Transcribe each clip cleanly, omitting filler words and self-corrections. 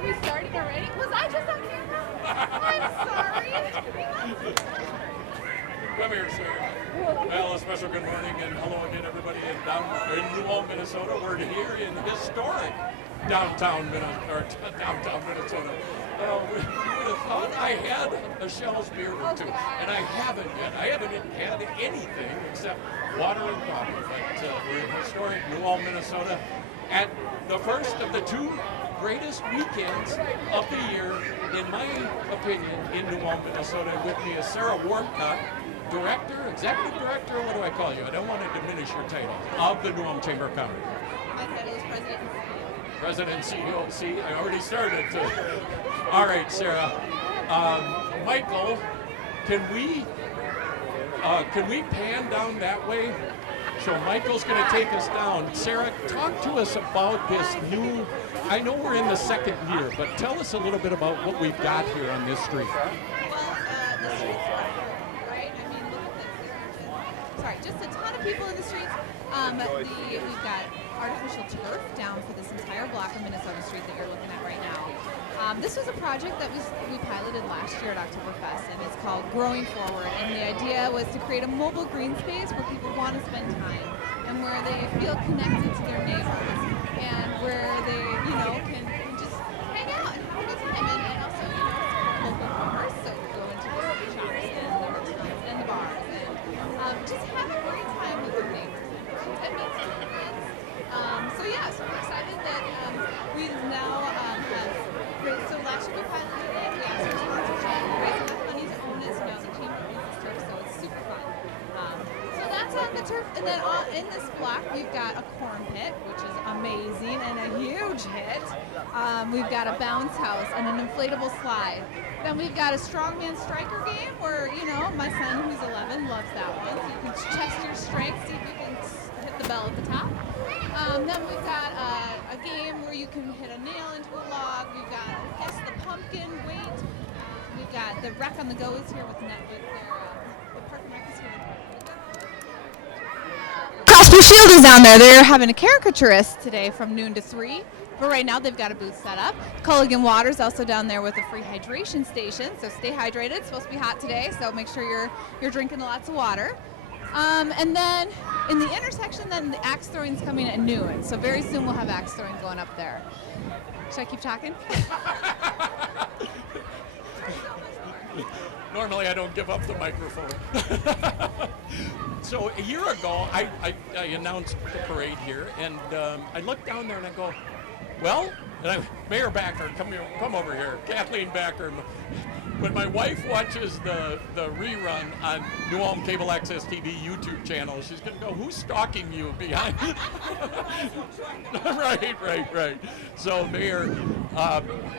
Are we starting already? Was I just on camera? I'm sorry. Come here, sir. Well, a special good morning and hello again, everybody in New Ulm, Minnesota. We're here in historic downtown Minnesota. We would have thought I had a Shell's beer or two, and I haven't yet. I haven't had anything except water and coffee. But we're in historic New Ulm, Minnesota, at the first of the two greatest weekends of the year, in my opinion, in New Ulm, Minnesota. With me is Sarah Warmcutt, executive director, what do I call you? I don't want to diminish your title, of the New Ulm Chamber of Commerce. My title is President and CEO. President and CEO. See, I already started. All right, Sarah. Michael, can we pan down that way? So Michael's going to take us down. Sarah, talk to us about this new, I know we're in the second year, but tell us a little bit about what we've got here on this street. Well, the streets are full, right? I mean, look at this. Just a ton of people in the streets. We've got artificial turf down for this entire block of Minnesota Street that you're looking at right now. This was a project that we piloted last year at Oktoberfest, and it's called Growing Forward. And the idea was to create a mobile green space where people want to spend time and where they feel connected to their neighbors and where they, can just hang out and have a good time. And also, support local commerce, so go into the coffee shops and the restaurants and the bars and just have a great time with their neighbors and meet some friends. So we're excited that we now have. So last year we piloted it, we asked for sponsorship, we raised enough money to own it, so now the chamber owns this turf, so it's super fun. So that's on the turf, and then in this block we've got a corn pit, which is amazing and a huge hit. We've got a bounce house and an inflatable slide. Then we've got a strongman striker game where, my son who's 11 loves that one, so you can test your strength, see if you can hit the bell at the top. Then we've got a game where you can hit a nail into a log. We've got guess the pumpkin weight. We've got the Rec on the Go is here with their the Park and Rec is here with Crossview Shield is down there. They're having a caricaturist today from noon to 3. But right now they've got a booth set up. Culligan Water's also down there with a free hydration station. So stay hydrated. It's supposed to be hot today, so make sure you're drinking lots of water. And then in the intersection, then the axe throwing's coming at noon. So very soon we'll have axe throwing going up there. Should I keep talking? Normally I don't give up the microphone. So a year ago, I announced the parade here, and I looked down there and I go, well, Mayor Backer, come over here, Kathleen Backer. When my wife watches the rerun on New Ulm Cable Access TV YouTube channel, she's going to go, who's stalking you behind? Right. So, Mayor,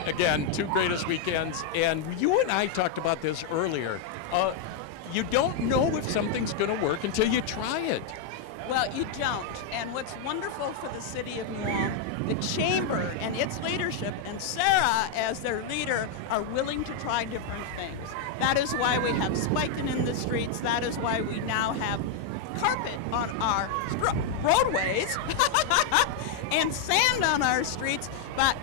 again, two greatest weekends. And you and I talked about this earlier. You don't know if something's going to work until you try it. Well, you don't. And what's wonderful for the city of New Ulm, the chamber and its leadership, and Sarah as their leader, are willing to try different things. That is why we have spiking in the streets. That is why we now have carpet on our roadways and sand on our streets. But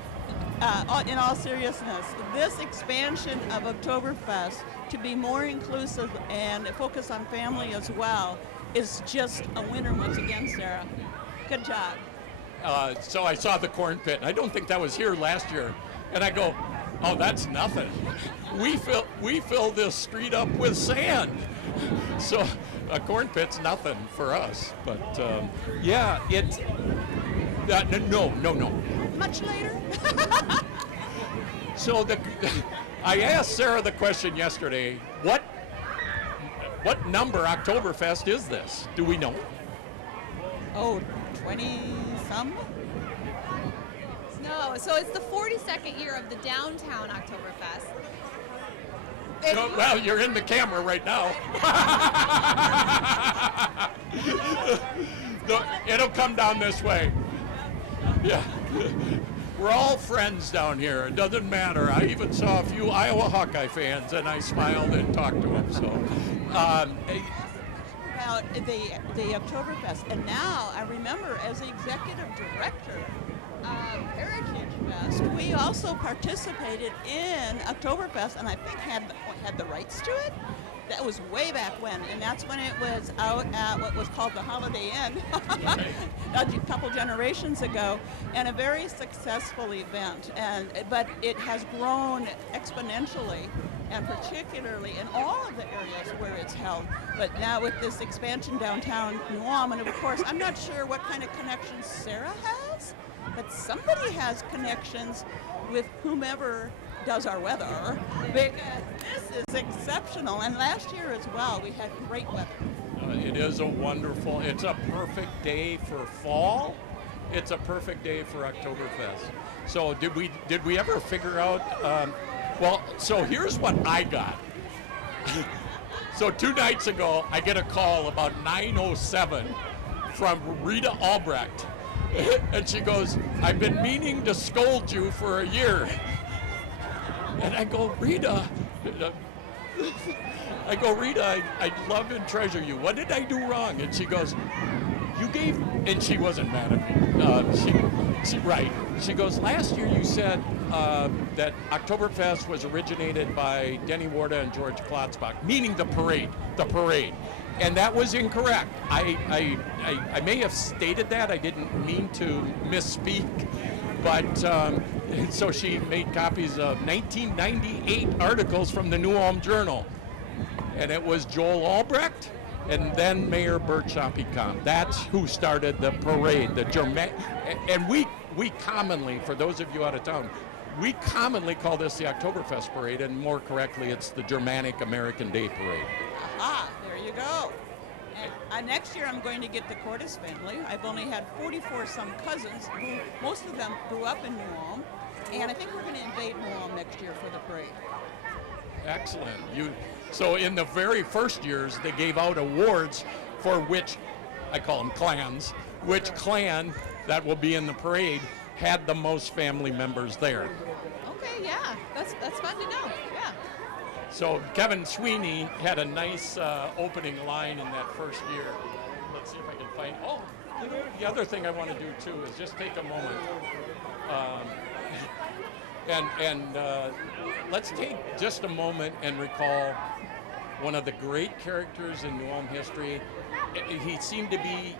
in all seriousness, this expansion of Oktoberfest to be more inclusive and focus on family as well is just a winner once again, Sarah. Good job. So I saw the corn pit, and I don't think that was here last year. And I go, oh, that's nothing. We fill this street up with sand. So a corn pit's nothing for us. But yeah, it's no. Much later. So I asked Sarah the question yesterday, what number Oktoberfest is this? Do we know? Oh, 20-some? No, so it's the 42nd year of the downtown Oktoberfest. Well, you're in the camera right now. It'll come down this way. Yeah. We're all friends down here. It doesn't matter. I even saw a few Iowa Hawkeye fans, and I smiled and talked to them. So, about the Oktoberfest, and now I remember as the executive director of Heritage Fest, we also also participated in Oktoberfest, and I think had the rights to it. That was way back when, and that's when it was out at what was called the Holiday Inn a couple generations ago, and a very successful event. But it has grown exponentially, and particularly in all of the areas where it's held. But now with this expansion downtown New Ulm, and of course, I'm not sure what kind of connections Sarah has, but somebody has connections with whomever does our weather, because this is exceptional. And last year as well, we had great weather. It is it's a perfect day for fall. It's a perfect day for Oktoberfest. So did we ever figure out, so here's what I got. So 2 nights ago, I get a call about 9:07 from Rita Albrecht. And she goes, "I've been meaning to scold you for a year." And I go, Rita, I love and treasure you. What did I do wrong? And she goes, and she wasn't mad at me. She goes, last year you said that Oktoberfest was originated by Denny Warda and George Klotzbach, meaning the parade. And that was incorrect. I may have stated that. I didn't mean to misspeak. But so she made copies of 1998 articles from the New Ulm Journal. And it was Joel Albrecht and then Mayor Bert Champicon. That's who started the parade, and we commonly, for those of you out of town, we commonly call this the Oktoberfest Parade, and more correctly, it's the Germanic American Day Parade. Aha, there you go. And next year I'm going to get the Cordes family. I've only had 44 some cousins, who most of them grew up in New Ulm, and I think we're going to invade New Ulm next year for the parade. Excellent. So in the very first years, they gave out awards for which, I call them clans, which clan that will be in the parade had the most family members there. Okay, yeah, that's fun to know. Yeah. So Kevin Sweeney had a nice opening line in that first year. Let's see if I can find. Oh, the other thing I want to do too is just take a moment, and let's take just a moment and recall one of the great characters in New Ulm history. He seemed to be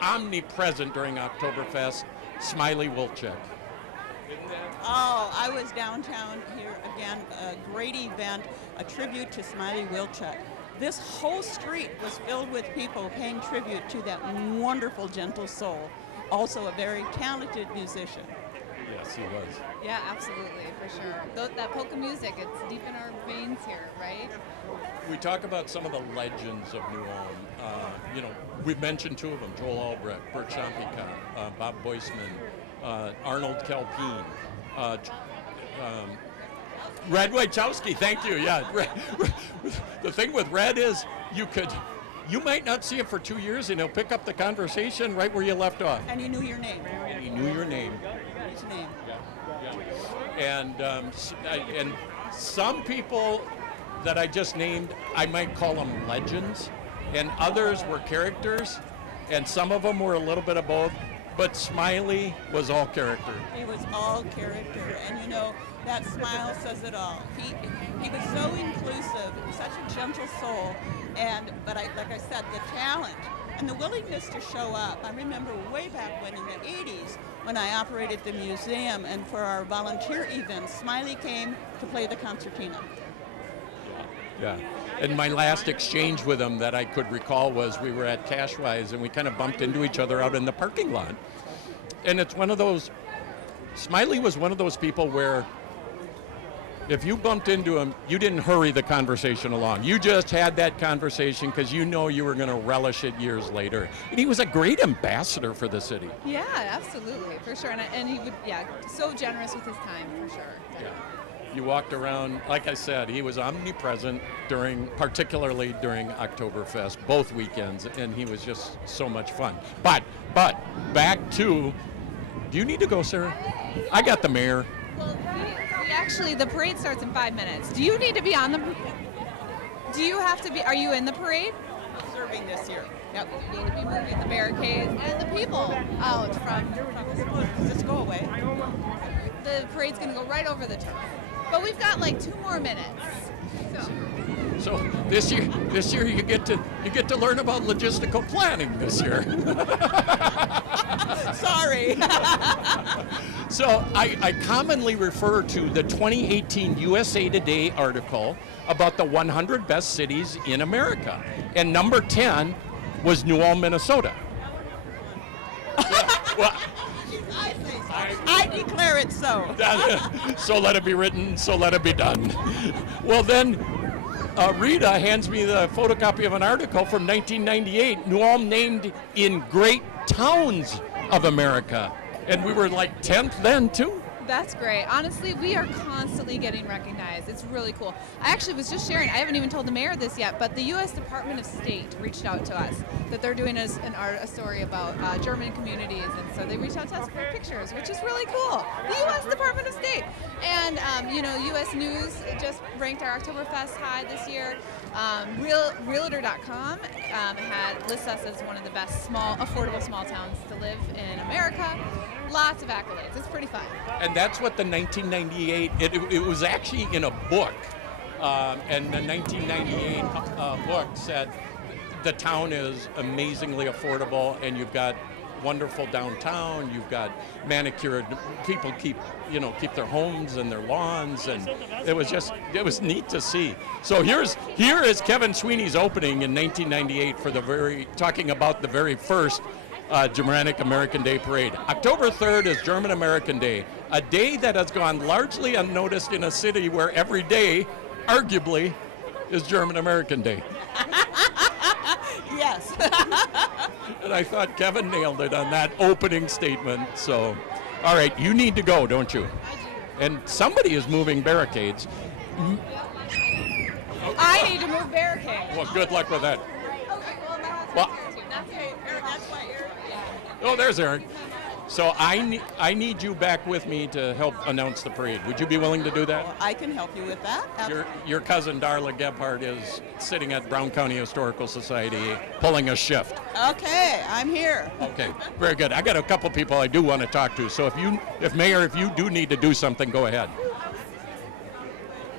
omnipresent during Oktoberfest. Smiley Wilczek. Oh, I was downtown here again, a great event, a tribute to Smiley Wilczek. This whole street was filled with people paying tribute to that wonderful, gentle soul, also a very talented musician. Yes, he was. Yeah, absolutely, for sure. That polka music, it's deep in our veins here, right? We talk about some of the legends of New Ulm. We've mentioned 2 of them, Joel Albrecht, Bert Champicon, Bob Boisman, Arnold Kelpien, Red Wachowski, thank you, yeah. The thing with Red is you might not see him for 2 years and he'll pick up the conversation right where you left off. And he knew your name. He knew your name. His name. Yeah. And some people that I just named, I might call them legends, and others were characters, and some of them were a little bit of both, but Smiley was all character. He was all character, and that smile says it all. He was so inclusive, such a gentle soul, but like I said, the talent and the willingness to show up. I remember way back when in the 80s, when I operated the museum, and for our volunteer events, Smiley came to play the concertina. Yeah, and my last exchange with him that I could recall was we were at Cashwise and we kind of bumped into each other out in the parking lot. And it's one of those, Smiley was one of those people where if you bumped into him, you didn't hurry the conversation along. You just had that conversation because you were going to relish it years later. And he was a great ambassador for the city. Yeah, absolutely, for sure. And he would, so generous with his time, for sure. Yeah. You walked around, like I said, he was omnipresent particularly during Oktoberfest, both weekends, and he was just so much fun. But back to, do you need to go, Sarah? I got the mayor. Well, we actually, the parade starts in 5 minutes. Do you need to be on the, do you have to be, are you in the parade? Observing this year. Yep, you need to be moving the barricades and the people out from Does this go away? the parade's going to go right over the turf. But we've got like 2 more minutes. So this year you get to learn about logistical planning this year. Sorry. So I commonly refer to the 2018 USA Today article about the 100 best cities in America, and number 10 was New Ulm, Minnesota. Well, I declare it so. so let it be written, so let it be done. Well then, Rita hands me the photocopy of an article from 1998, New Ulm named in Great Towns of America. And we were like 10th then too. That's great. Honestly, we are constantly getting recognized. It's really cool. I actually was just sharing, I haven't even told the mayor this yet, but the U.S. Department of State reached out to us that they're doing a story about German communities, and so they reached out to us for pictures, which is really cool. The U.S. Department of State. And, U.S. News just ranked our Oktoberfest high this year. Realtor.com lists us as one of the best affordable small towns to live in America. Lots of accolades. It's pretty fun. And that's what the 1998, it was actually in a book, and the 1998 book said the town is amazingly affordable, and you've got wonderful downtown, you've got manicured, people keep their homes and their lawns, and it was neat to see. So here is Kevin Sweeney's opening in 1998 talking about the very first Germanic American Day Parade. October 3rd is German American Day, a day that has gone largely unnoticed in a city where every day, arguably, is German American Day. Yes. And I thought Kevin nailed it on that opening statement. So, all right, you need to go, don't you? I do. And somebody is moving barricades. I need to move barricades. Well, good luck with that. Okay, well, Well- that's okay. That's why Eric. Oh, there's Eric. So I need you back with me to help announce the parade. Would you be willing to do that? I can help you with that. Your cousin Darla Gebhardt is sitting at Brown County Historical Society pulling a shift. Okay, I'm here. Okay, very good. I got a couple people I do want to talk to. So if Mayor, if you do need to do something, go ahead.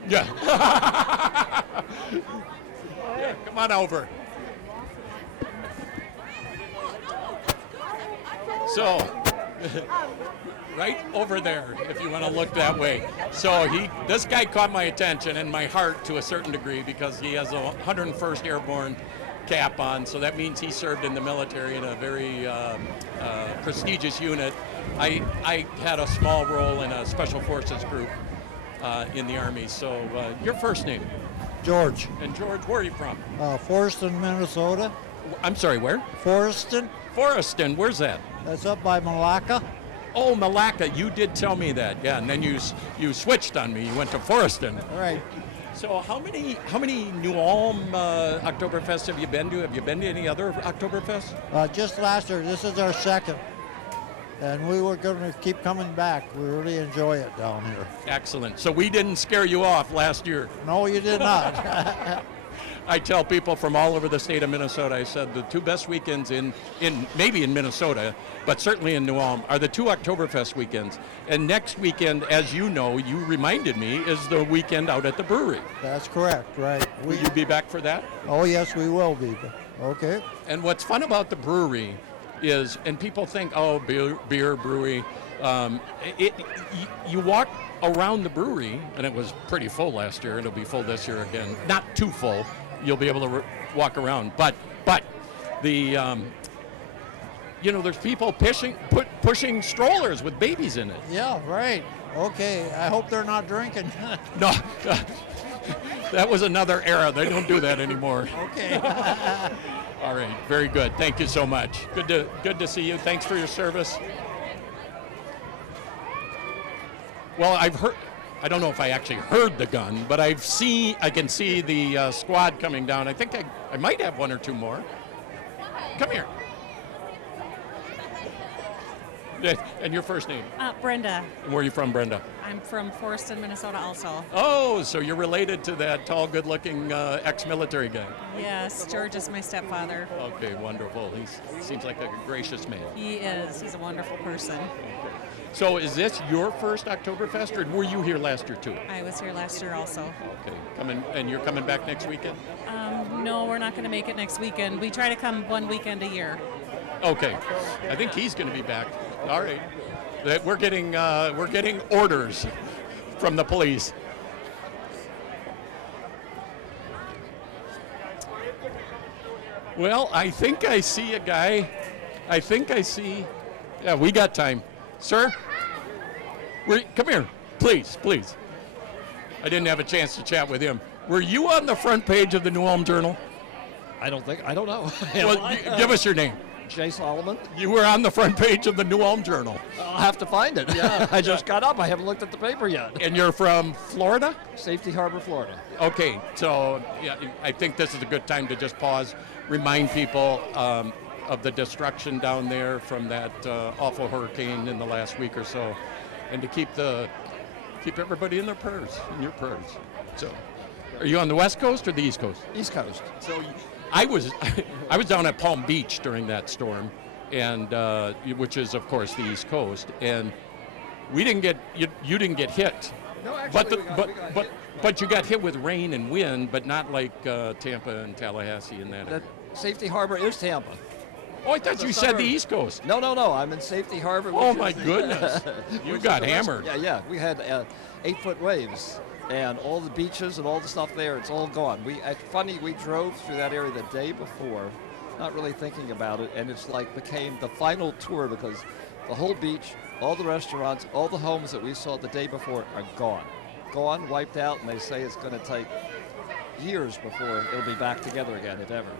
Yeah. Yeah, come on over. So, right over there, if you want to look that way. So this guy caught my attention and my heart to a certain degree because he has a 101st Airborne cap on. So that means he served in the military in a very prestigious unit. I had a small role in a special forces group in the Army. So your first name? George. And George, where are you from? Foreston, Minnesota. I'm sorry, where? Foreston. Foreston, where's that? That's up by Malacca. Oh, Malacca, you did tell me that, yeah, and then you switched on me, you went to Foreston. Right. So how many New Ulm Oktoberfest have you been to? Have you been to any other Oktoberfest? Just last year, this is our second. And we were going to keep coming back. We really enjoy it down here. Excellent. So we didn't scare you off last year. No, you did not. I tell people from all over the state of Minnesota, I said the two best weekends maybe in Minnesota, but certainly in New Ulm, are the two Oktoberfest weekends. And next weekend, as you know, you reminded me, is the weekend out at the brewery. That's correct, right. Will you be back for that? Oh, yes, we will be. Okay. And what's fun about the brewery is, and people think, oh, beer brewery, you walk around the brewery, and it was pretty full last year, it'll be full this year again, not too full, you'll be able to walk around, but the there's people pushing strollers with babies in it. Yeah, right. Okay. I hope they're not drinking. No, that was another era. They don't do that anymore. Okay. All right, very good. Thank you so much. Good to see you. Thanks for your service. Well, I've heard. I don't know if I actually heard the gun, but I can see the squad coming down. I think I might have one or two more. Come here. And your first name? Brenda. And where are you from, Brenda? I'm from Foreston, Minnesota also. Oh, so you're related to that tall, good-looking ex-military guy. Yes, George is my stepfather. Okay, wonderful. He seems like a gracious man. He is. He's a wonderful person. Okay. So is this your first Oktoberfest, or were you here last year too? I was here last year also. Okay, and you're coming back next weekend? No, we're not going to make it next weekend. We try to come one weekend a year. Okay, I think he's going to be back. All right, we're getting orders from the police. Well, I think I see a guy. Yeah, we got time. Sir? Come here, please. I didn't have a chance to chat with him. Were you on the front page of the New Ulm Journal? I don't know. Well, give us your name. Jay Solomon. You were on the front page of the New Ulm Journal. I'll have to find it. Yeah, I just got up. I haven't looked at the paper yet. And you're from Florida? Safety Harbor, Florida. Okay, so yeah, I think this is a good time to just pause, remind people of the destruction down there from that awful hurricane in the last week or so, and to keep everybody in your prayers. So, are you on the West Coast or the East Coast? East Coast. So, I was down at Palm Beach during that storm, and which is of course the East Coast, and we didn't get you didn't get hit. No, actually, but you got hit with rain and wind, but not like Tampa and Tallahassee and that. That Safety Harbor is Tampa. Oh, I thought you said the East Coast. No. I'm in Safety Harbor. Oh my goodness, you got hammered. Yeah. We had 8-foot waves, and all the beaches and all the stuff there, it's all gone. Funny, we drove through that area the day before, not really thinking about it, and it's like became the final tour because the whole beach, all the restaurants, all the homes that we saw the day before are gone, wiped out, and they say it's going to take years before it'll be back together again, if ever.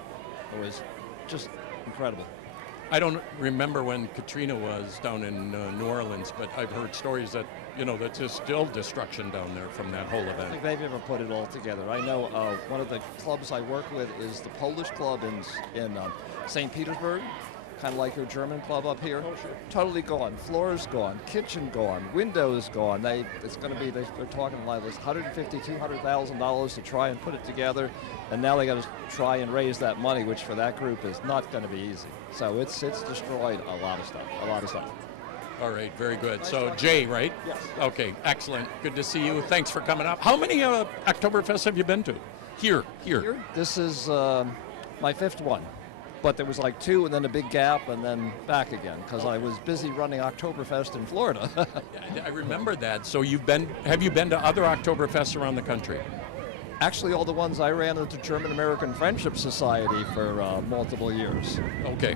It was just incredible. I don't remember when Katrina was down in New Orleans, but I've heard stories that that's just still destruction down there from that whole I event. think they've never put it all together. I know one of the clubs I work with is the Polish club in St. Petersburg, kind of like your German club up here. Oh, sure. Totally gone. Floors gone. Kitchen gone. Windows gone. It's going to be, they're talking like this $150,000, $200,000 to try and put it together, and now they got to try and raise that money, which for that group is not going to be easy. So it's destroyed a lot of stuff. All right, very good. So Jay, right? Yes. Okay, excellent. Good to see you. Thanks for coming up. How many Oktoberfests have you been to? Here. This is my fifth one. But there was like 2 and then a big gap and then back again because I was busy running Oktoberfest in Florida. I remember that. So have you been to other Oktoberfests around the country? Actually, all the ones I ran at the German American Friendship Society for multiple years. Okay.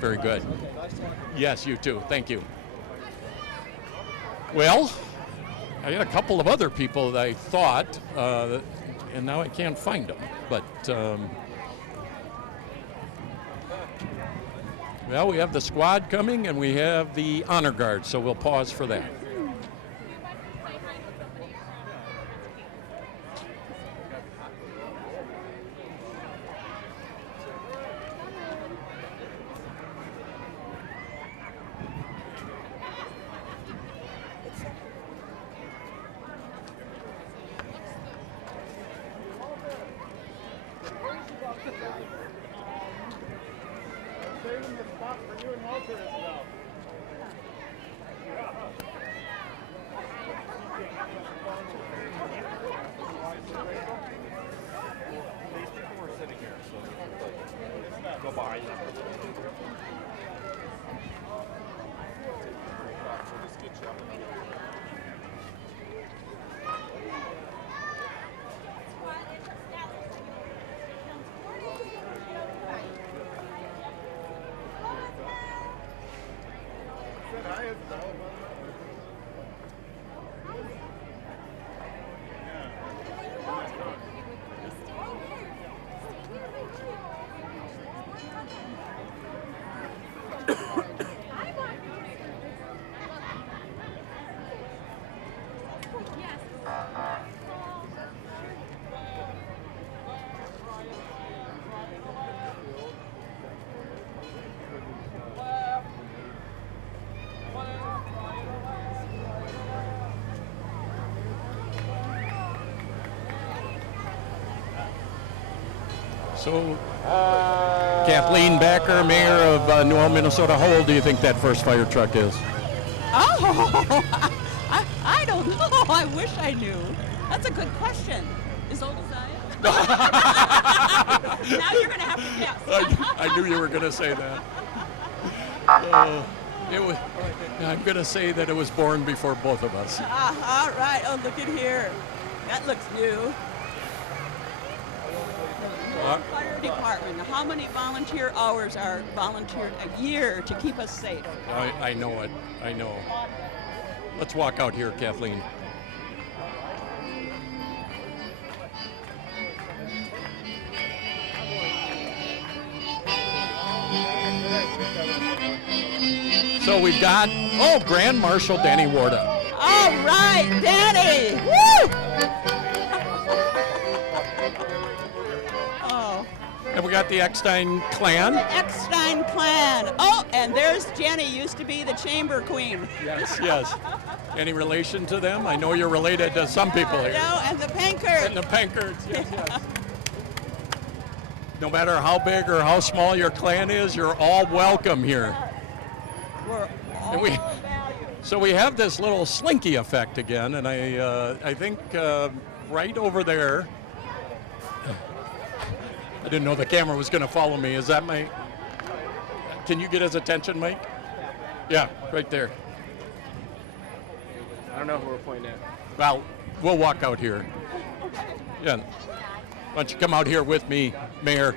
Very good. Yes, you too. Thank you. Well, I had a couple of other people that I thought, and now I can't find them. But, well, we have the squad coming and we have the honor guard, so we'll pause for that. So, Kathleen Backer, mayor of New Ulm, Minnesota, how old do you think that first fire truck is? Oh, I don't know. I wish I knew. That's a good question. As old as I am? Now you're going to have to guess. I knew you were going to say that. I'm going to say that it was born before both of us. All right. Oh, look at here. That looks new. Fire department. How many volunteer hours are volunteered a year to keep us safe? I know it. I know. Let's walk out here, Kathleen. So we've got, Grand Marshal Danny Warda. All right, Danny. Woo! Oh. And we got the Eckstein clan. Eckstein clan. Oh, and there's Jenny, used to be the chamber queen. Yes. Any relation to them? I know you're related to some people here. No, and the Pankhurst. And the Pankers, yes. No matter how big or how small your clan is, you're all welcome here. We're all And so we have this little slinky effect again, and I think right over there. I didn't know the camera was going to follow me. Is that my? Can you get his attention, Mike? Yeah, right there. I don't know who we're pointing at. Well, we'll walk out here. Yeah. Why don't you come out here with me, Mayor?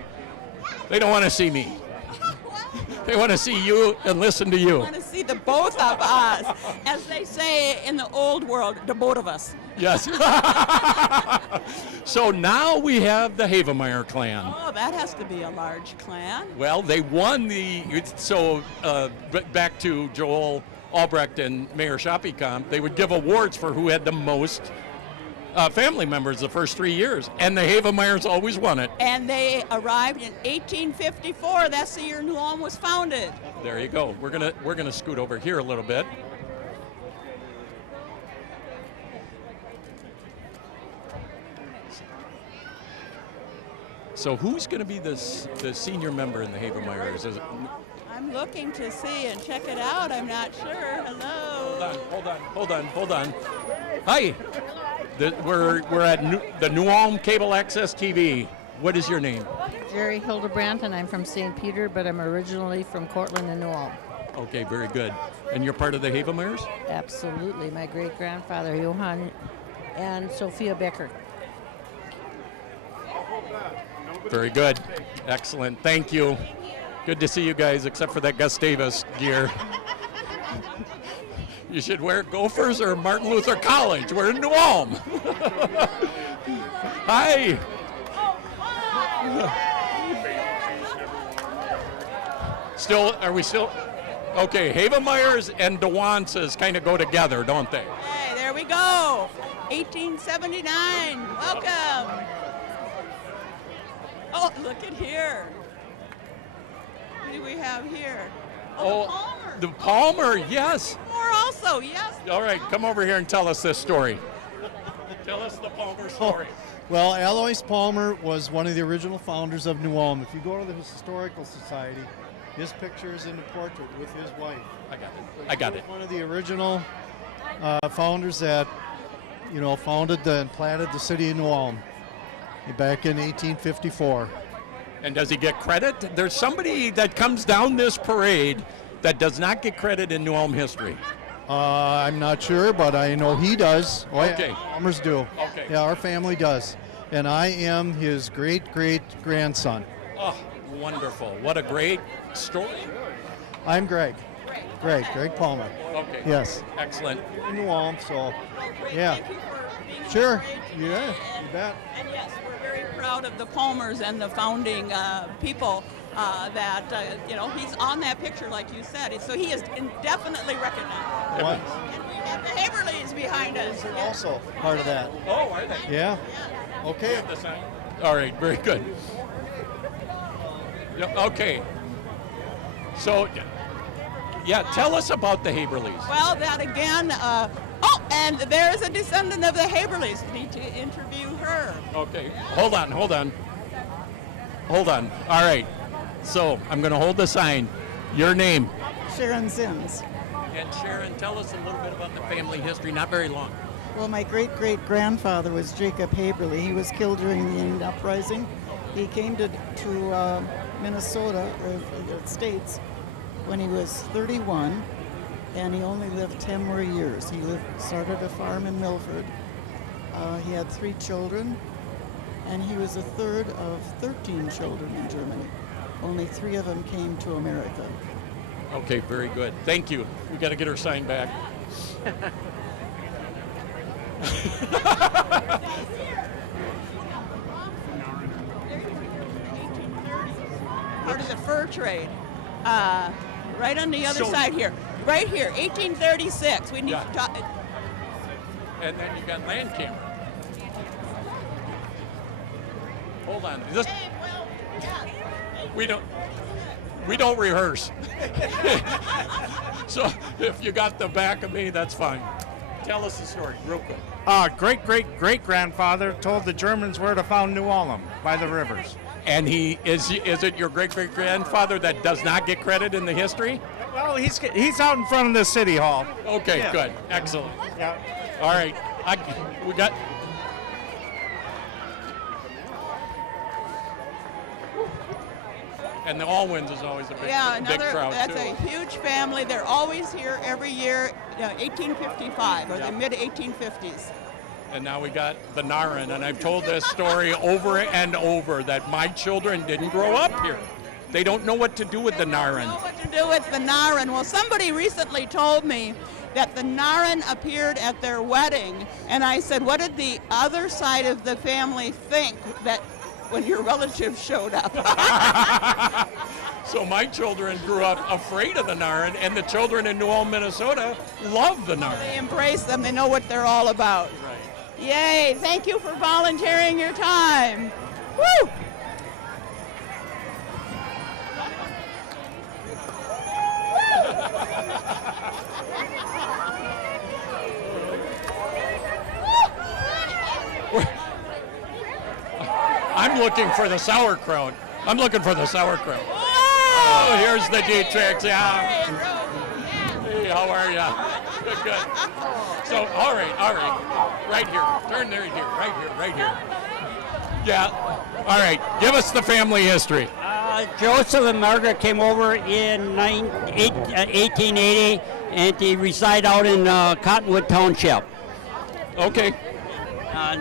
They don't want to see me. They want to see you and listen to you. I want to see the both of us. As they say in the old world, the both of us. Yes. So now we have the Havemeyer clan. Oh, that has to be a large clan. Well, they won back to Joel Albrecht and Mayor Shopicomp, they would give awards for who had the most family members the first 3 years, and the Havemeyers always won it. And they arrived in 1854. That's the year New Ulm was founded. There you go. We're gonna scoot over here a little bit. So who's going to be the senior member in the Havemeyers? Is it? I'm looking to see and check it out. I'm not sure. Hello. Hold on. Hi. We're at the New Ulm Cable Access TV. What is your name? Jerry Hildebrandt, and I'm from St. Peter, but I'm originally from Cortland and New Ulm. Okay, very good. And you're part of the Havemeyers? Absolutely. My great-grandfather, Johann and Sophia Becker. Very good. Excellent. Thank you. Good to see you guys, except for that Gustavus gear. You should wear Gophers or Martin Luther College. We're in New Ulm. Hi. Are we still? Okay, Havemeyers and DeWances kind of go together, don't they? Hey, there we go. 1879. Welcome. Oh, look at here. What do we have here? Oh, the Palmer. The Palmer, yes. More also, yes. All right, come over here and tell us this story. Tell us the Palmer story. Well, Alois Palmer was one of the original founders of New Ulm. If you go to the Historical Society, his picture is in the portrait with his wife. I got it. One of the original founders that, founded and planted the city of New Ulm back in 1854. And does he get credit? There's somebody that comes down this parade that does not get credit in New Ulm history. I'm not sure, but I know he does. Oh, okay. Yeah, Palmers do. Okay. Yeah, our family does. And I am his great-great-grandson. Oh, wonderful. What a great story. I'm Greg. Greg Palmer. Okay. Yes. Excellent. In New Ulm, so, yeah. Thank you for being Sure. here. Yeah, you bet. And yes, we're very proud of the Palmers and the founding people that, he's on that picture, like you said. So he is definitely recognized. What? And we have the Haverleys behind us. They're also part of that. Oh, are they? Yeah. Okay. All right, very good. Yeah, okay. So, yeah, tell us about the Haverleys. Well, that again, and there's a descendant of the Haverleys. We need to interview her. Okay, hold on. All right, so I'm going to hold the sign. Your name? Sharon Sims. And Sharon, tell us a little bit about the family history, not very long. Well, my great-great-grandfather was Jacob Haberly. He was killed during the Indian Uprising. He came to Minnesota, or the States, when he was 31, and he only lived 10 more years. He started a farm in Milford. He had 3 children, and he was the third of 13 children in Germany. Only 3 of them came to America. Okay, very good. Thank you. We got to get her signed back. Part of the fur trade. Right on the other side here. Right here, 1836. We need to talk. And then you got land camera. Hold on. We don't rehearse. So if you got the back of me, that's fine. Tell us the story real quick. Great-great-great-grandfather told the Germans where to found New Ulm by the rivers. And is it your great-great-grandfather that does not get credit in the history? Well, he's out in front of the city hall. Okay, Yeah. good. Excellent. Yeah. All right. We got... And the Allwinds is always a big crowd, that's too. a huge family. They're always here every year, 1855 or the mid-1850s. And now we got the Narin, and I've told this story over and over that my children didn't grow up here. They don't know what to do with the Narin. They don't know what to do with the Narin. Well, somebody recently told me that the Narin appeared at their wedding, and I said, what did the other side of the family think that when your relatives showed up? So my children grew up afraid of the Narin, and the children in New Ulm, Minnesota love the Narin. They embrace them. They know what they're all about. Right. Yay, thank you for volunteering your time. Woo! I'm looking for the sauerkraut. Oh, here's the Dietrichs. Yeah. Hey, how are you? Good. So, all right. Right here. Turn there, right here. Yeah. All right. Give us the family history. Joseph and Margaret came over in 1880, and they reside out in Cottonwood Township. Okay.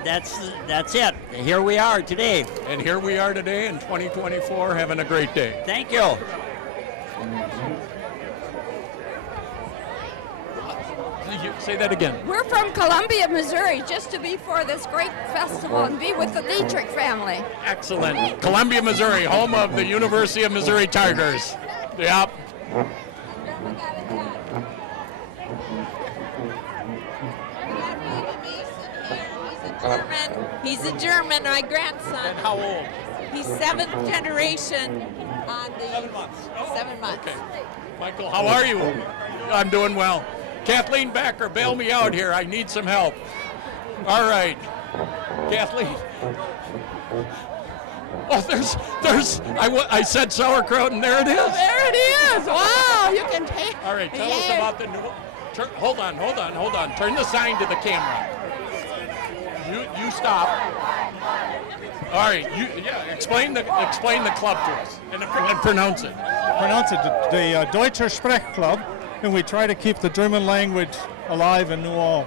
That's it. Here we are today. And here we are today in 2024, having a great day. Thank you. Say that again. We're from Columbia, Missouri, just to be for this great festival and be with the Dietrich family. Excellent. Columbia, Missouri, home of the University of Missouri Tigers. Yep. He's a German, my grandson. And how old? He's 7th generation on the 7 months. 7 months. Okay. Michael, how are you? I'm doing well. Kathleen Becker, bail me out here. I need some help. All right. Kathleen. Oh, I said sauerkraut, and there it is. There it is. Wow, you can take. All right, tell us about the new. Hold on. Turn the sign to the camera. You stop. All right, explain the club to us and pronounce it. Pronounce it the Deutscher Sprechclub, and we try to keep the German language alive in New Ulm.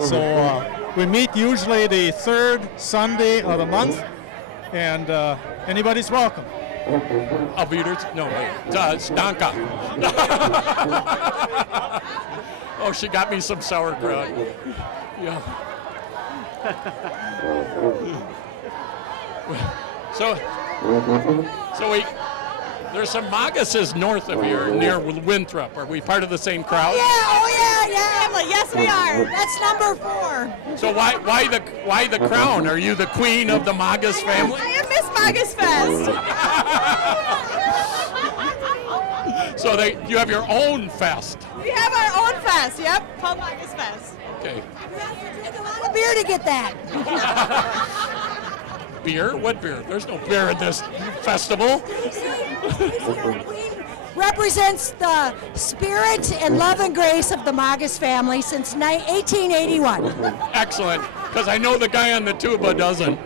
So we meet usually the 3rd Sunday of the month, and anybody's welcome. Auf Wiedersehen. No, wait. Danke. Oh, she got me some sauerkraut. Yeah. So there's some Magases north of here, near Winthrop. Are we part of the same crowd? Oh yeah. Yes, we are. That's number 4. So why the crown? Are you the queen of the Magas family? I am Miss Magas Fest. So you have your own fest. We have our own fest. Yep, called Magas Fest. Okay. You have to drink a lot of beer to get that. Beer? What beer? There's no beer in this festival. represents the spirit and love and grace of the Magus family since 1881. Excellent, because I know the guy on the tuba doesn't.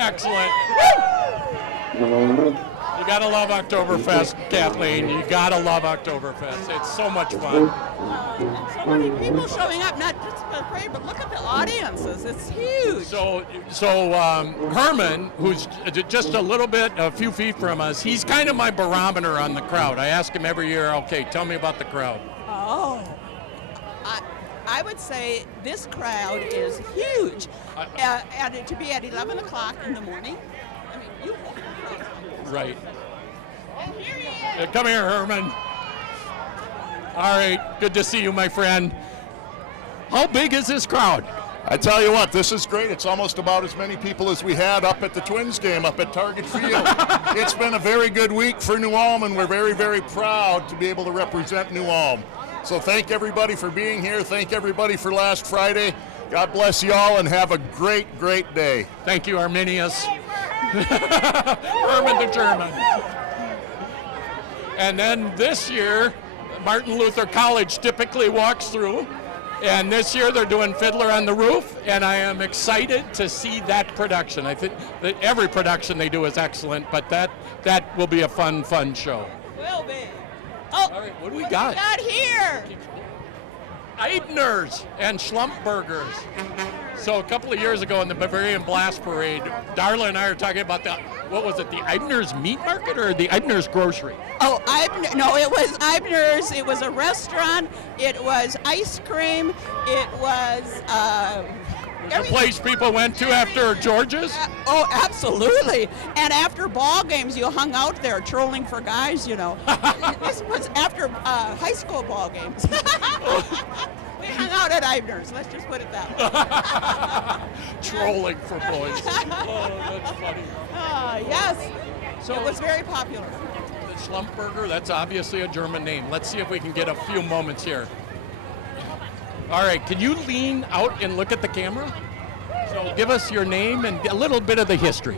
Excellent. You gotta love Oktoberfest, Kathleen. You gotta love Oktoberfest. It's so much fun. So many people showing up, not just for the parade, but look at the audiences. It's huge. So Herman, who's just a few feet from us, he's kind of my barometer on the crowd. I ask him every year, okay, tell me about the crowd. Oh. I would say this crowd is huge. And to be at 11 o'clock in the morning, I mean, you Right. Come here, Herman. All right, good to see you, my friend. How big is this crowd? I tell you what, this is great. It's almost about as many people as we had up at the Twins game up at Target Field. It's been a very good week for New Ulm, and we're very, very proud to be able to represent New Ulm. So thank everybody for being here. Thank everybody for last Friday. God bless you all, and have a great, great day. Thank you, Arminius. Herman the German. And then this year, Martin Luther College typically walks through, and this year they're doing Fiddler on the Roof, and I am excited to see that production. I think that every production they do is excellent, but that will be a fun show. will be. Oh, all right, what do we got? We got here? Eibners and Schlumpburgers. So a couple of years ago in the Bavarian Blast Parade, Darla and I are talking about the Eibners Meat Market or the Eibners Grocery? Oh, no, it was Eibners. It was a restaurant. It was ice cream. It was the place people went to after George's? Oh, absolutely. And after ball games, you hung out there trolling for guys, you know. This was after high school ball games. We hung out at Eibners, let's just put it that way. Trolling for boys. Oh, that's funny. Yes, so it was very popular. The Schlumpburger, that's obviously a German name. Let's see if we can get a few moments here. All right, can you lean out and look at the camera? So give us your name and a little bit of the history.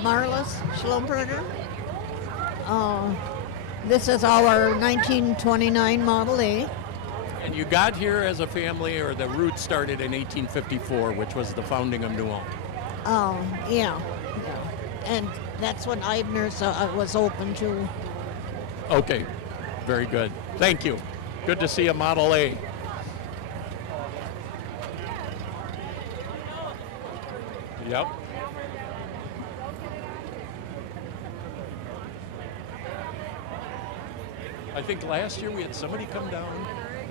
Marlis Schlumberger. This is our 1929 Model A. And you got here as a family, or the roots started in 1854, which was the founding of New Ulm? Yeah. And that's when Eibners was open to. Okay, very good. Thank you. Good to see a Model A. Yep. I think last year we had somebody come down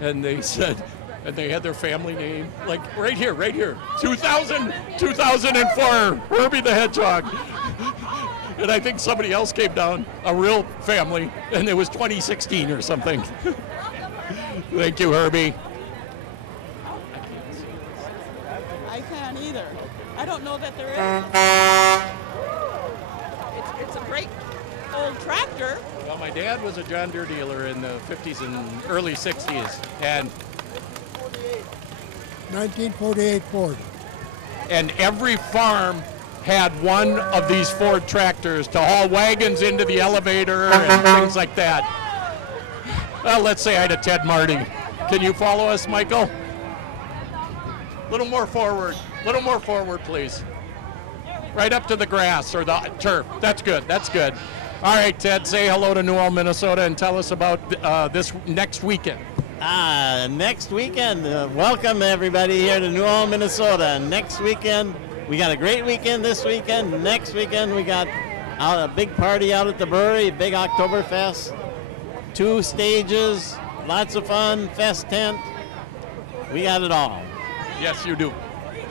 and they said, and they had their family name, like right here, 2004, Herbie the Hedgehog. And I think somebody else came down, a real family, and it was 2016 or something. Thank you, Herbie. I can't either. I don't know that there is. It's a great old tractor. Well, my dad was a John Deere dealer in the 50s and early 60s, and 1948 Ford. And every farm had one of these Ford tractors to haul wagons into the elevator and things like that. Well, let's say hi to Ted Marty. Can you follow us, Michael? A little more forward, please. Right up to the grass or the turf. That's good, that's good. All right, Ted, say hello to New Ulm, Minnesota, and tell us about this next weekend. Next weekend, welcome everybody here to New Ulm, Minnesota. Next weekend, we got a great weekend this weekend. Next weekend, we got a big party out at the brewery, big Oktoberfest. 2 stages, lots of fun, fest tent. We got it all. Yes, you do.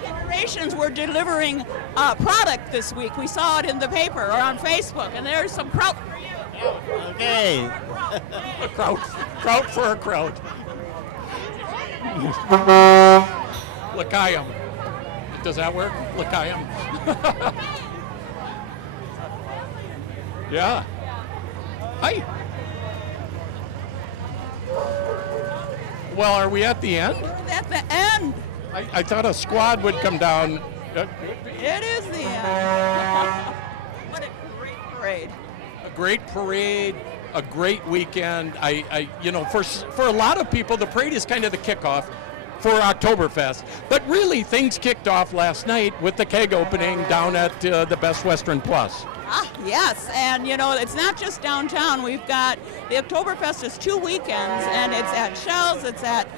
Generations were delivering product this week. We saw it in the paper or on Facebook, and there's some kraut for you. Okay. A kraut for a kraut. L'chaim. Does that work? L'chaim. Yeah. Hi. Well, are we at the end? We're at the end. I thought a squad would come down. It is the end. What a great parade. A great parade, a great weekend. For a lot of people, the parade is kind of the kickoff for Oktoberfest. But really, things kicked off last night with the keg opening down at the Best Western Plus. Yes, and it's not just downtown. We've got the Oktoberfest is 2 weekends, and it's at Shell's, it's at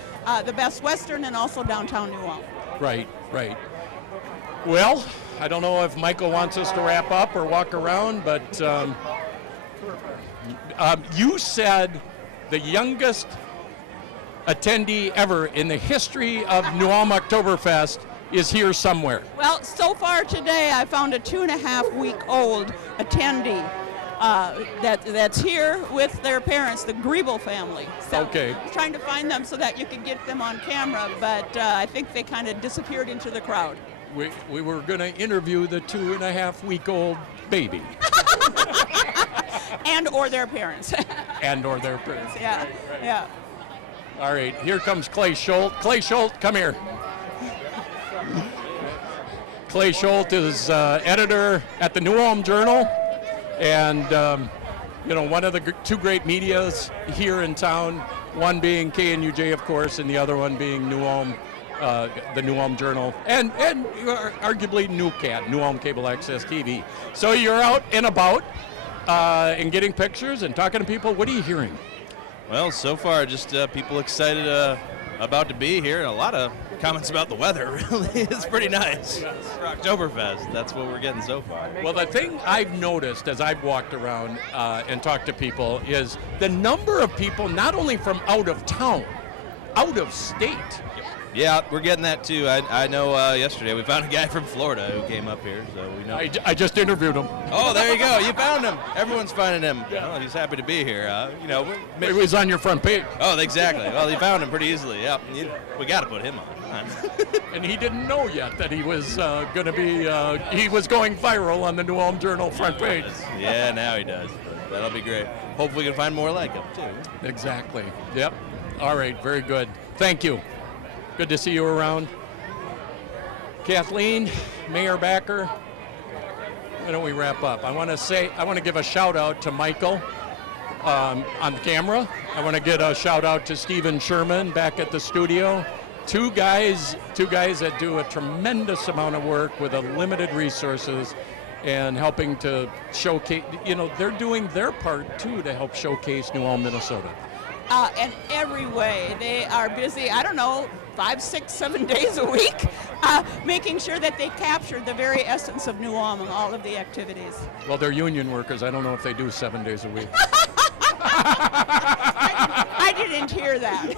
the Best Western, and also downtown New Ulm. Right. Well, I don't know if Michael wants us to wrap up or walk around, but you said the youngest attendee ever in the history of New Ulm Oktoberfest is here somewhere. Well, so far today, I found a 2.5-week-old attendee that's here with their parents, the Griebel family. So okay. I was trying to find them so that you could get them on camera, but I think they kind of disappeared into the crowd. We were going to interview the 2.5-week-old baby. And or their parents. And/or their parents. Yeah. All right, here comes Clay Schultz. Clay Schultz, come here. Clay Schultz is editor at the New Ulm Journal, and one of the two great medias here in town. One being KNUJ, of course, and the other one being New Ulm, the New Ulm Journal, and arguably NewCat, New Ulm Cable Access TV. So you're out and about and getting pictures and talking to people. What are you hearing? Well, so far, just people excited about to be here, and a lot of comments about the weather. Really, it's pretty nice for Oktoberfest. That's what we're getting so far. Well, the thing I've noticed as I've walked around and talked to people is the number of people not only from out of town, out of state. Yeah, we're getting that too. I know yesterday we found a guy from Florida who came up here, so we know. I just interviewed him. Oh, there you go. You found him. Everyone's finding him. Yeah. Well, he's happy to be here. It was on your front page. Oh, exactly. Well, you found him pretty easily. Yeah, we got to put him on. And he didn't know yet that he was going to be. He was going viral on the New Ulm Journal front page. Yeah, now he does. That'll be great. Hopefully, we can find more like him too. Exactly. Yep. All right. Very good. Thank you. Good to see you around. Kathleen, Mayor Backer, why don't we wrap up? I want to give a shout out to Michael on the camera. I want to get a shout out to Stephen Sherman back at the studio. Two guys that do a tremendous amount of work with limited resources and helping to showcase, they're doing their part too to help showcase New Ulm, Minnesota. In every way. They are busy, 5, 6, 7 days a week, making sure that they capture the very essence of New Ulm and all of the activities. Well, they're union workers. I don't know if they do 7 days a week. I didn't hear that.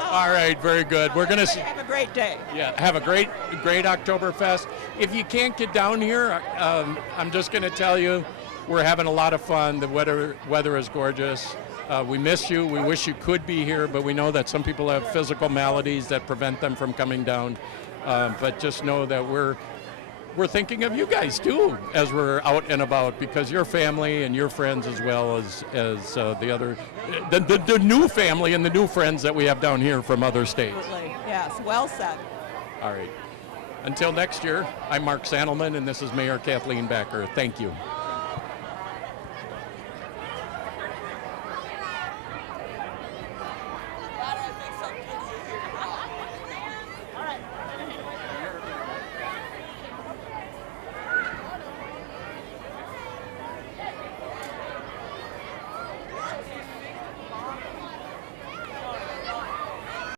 All right, very good. We're going to have a great day. Yeah, have a great Oktoberfest. If you can't get down here, I'm just going to tell you, we're having a lot of fun. The weather is gorgeous. We miss you. We wish you could be here, but we know that some people have physical maladies that prevent them from coming down. But just know that we're thinking of you guys too as we're out and about, because your family and your friends, as well as the new family and the new friends that we have down here from other states. Absolutely. Yes, well said. All right. Until next year, I'm Mark Sandelman, and this is Mayor Kathleen Backer. Thank you.